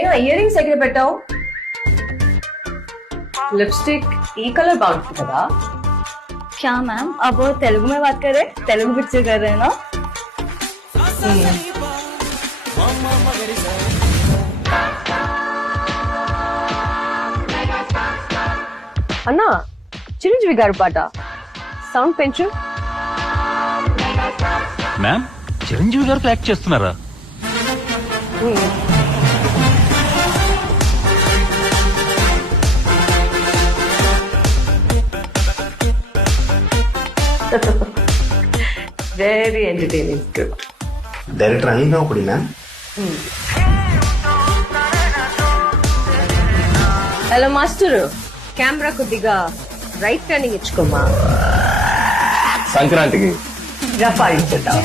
ఏనా ear rings ఎక్కడ పెట్టావు? लिपस्टिक ई कलर बाउंड కదా. क्या मैम अब वो तेलुगु में बात कर रहे हैं? तेलुगु पिक्चर कर रहे हैं ना? అన్నా చిరంజీవి గారు పాట సౌండ్ పెంచు. మ్యామ్ చిరంజీవి గారు యాక్ట్ చేస్తున్నారా? Very entertaining script. Director Anil ఒకటి మ్యామ్. హలో మాస్టర్, కెమెరా కొద్దిగా రైట్ టర్నింగ్ ఇచ్చుకోమా. సంక్రాంతికి రఫా ఇచ్చేద్దాం.